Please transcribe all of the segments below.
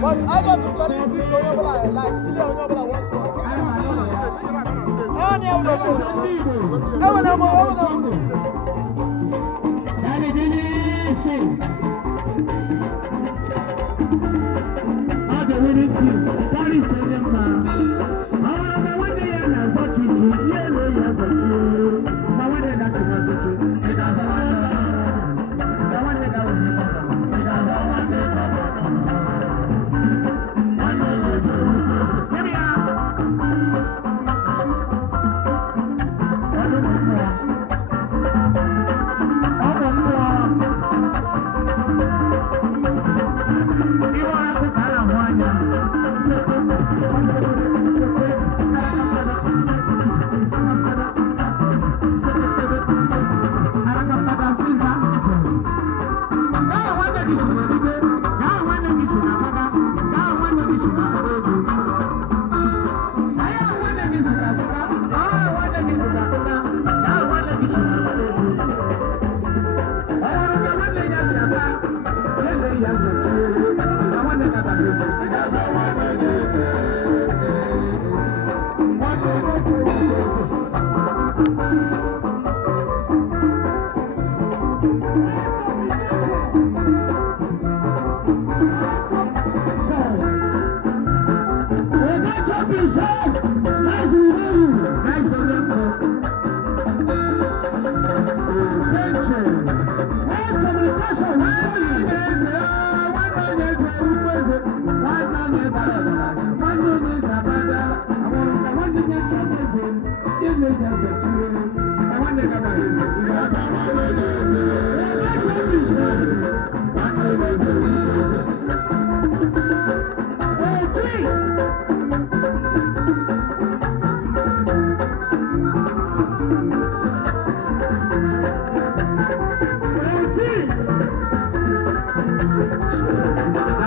But I got to tell you, like, once more.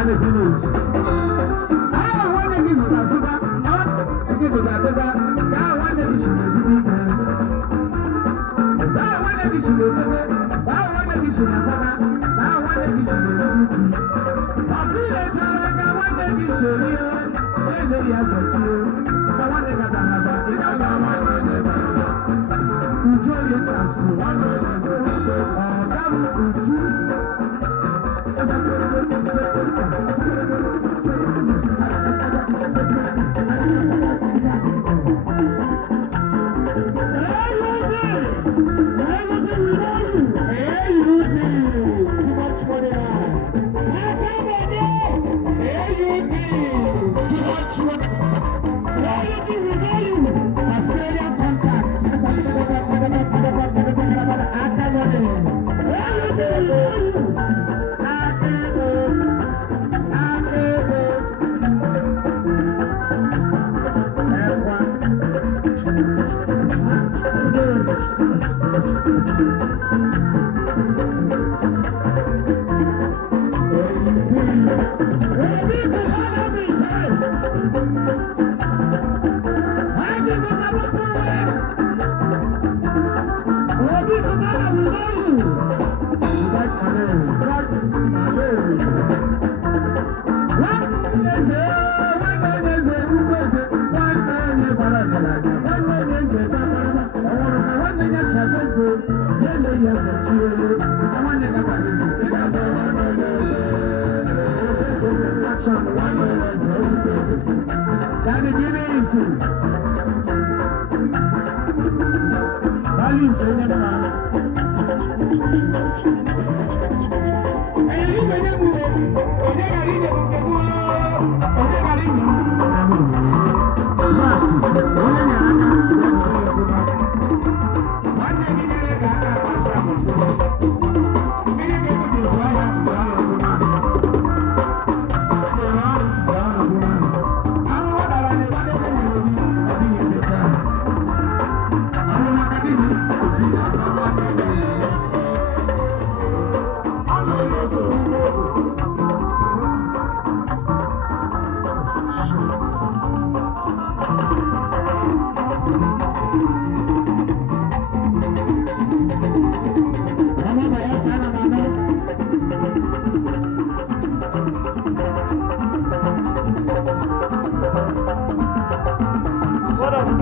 Nani Venus. Ah, one of these is a super. I give it a better. Now one of these is a big. Now one of these is a better. Now one of these is a better. Now one of these is a big. I'll be a child. I want to be so real. They lay as a child. I want to get a hammer. It doesn't want to get a hammer. Enjoy your class. One of them. Daddy Guinness. Values in the man. And you may never know. Or they are in the world. Or they are in the smart. One day, you got a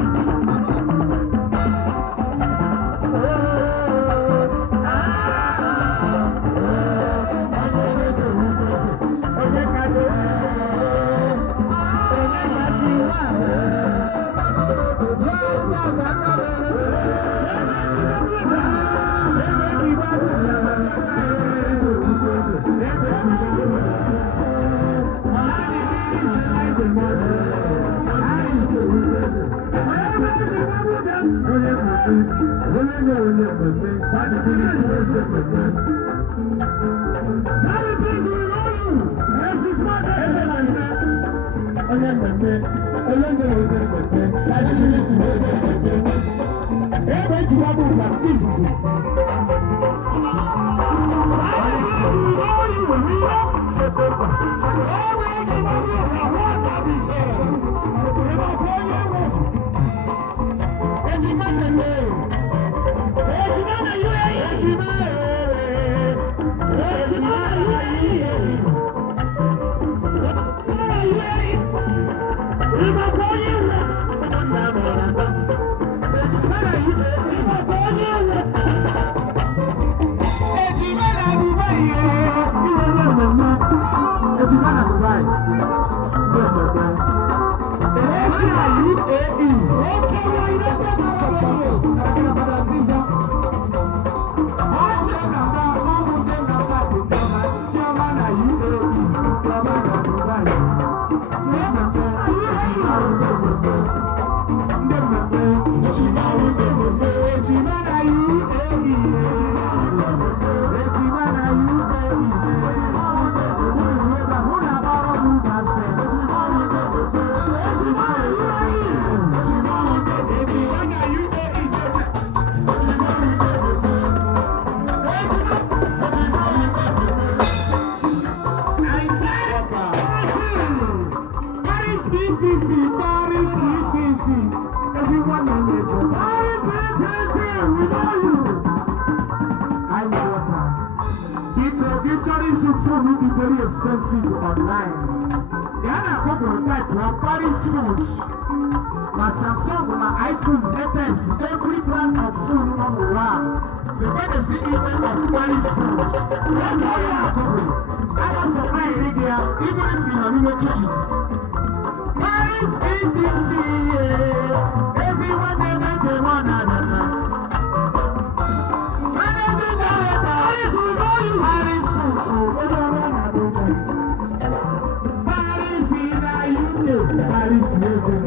phone will be very expensive online. The other couple type one Paris phones. My Samsung, my iPhone, latest, every brand of phone on the world. The one is the event of Paris phones. One couple. I was on my area, even in the kitchen. Paris BTC, everyone never one another. Managing director, Paris will know you. Paris Paris in the UK, Paris is in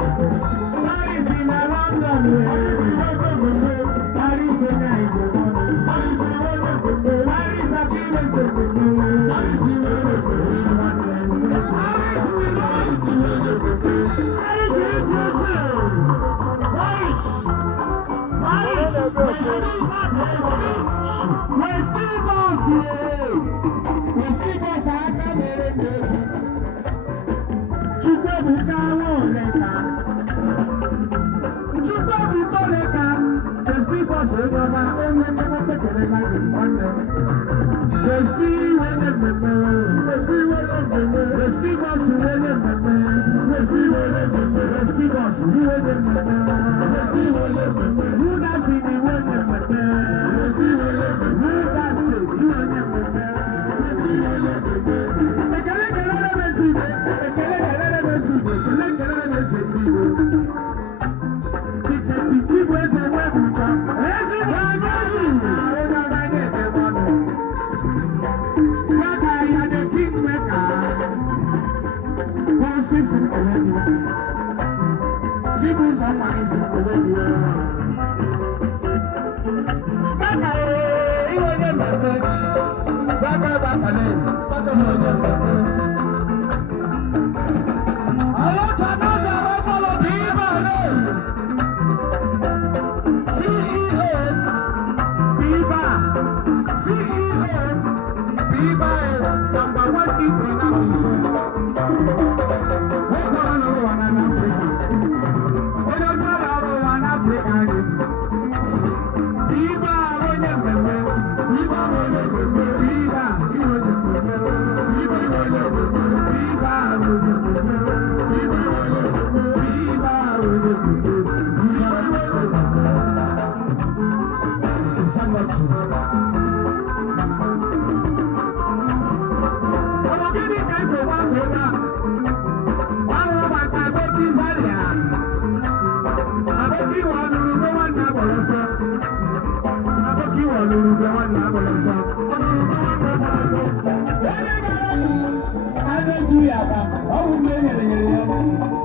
Paris in London, Paris in Nigeria, Paris in Paris Paris I don't do ya, but I wouldn't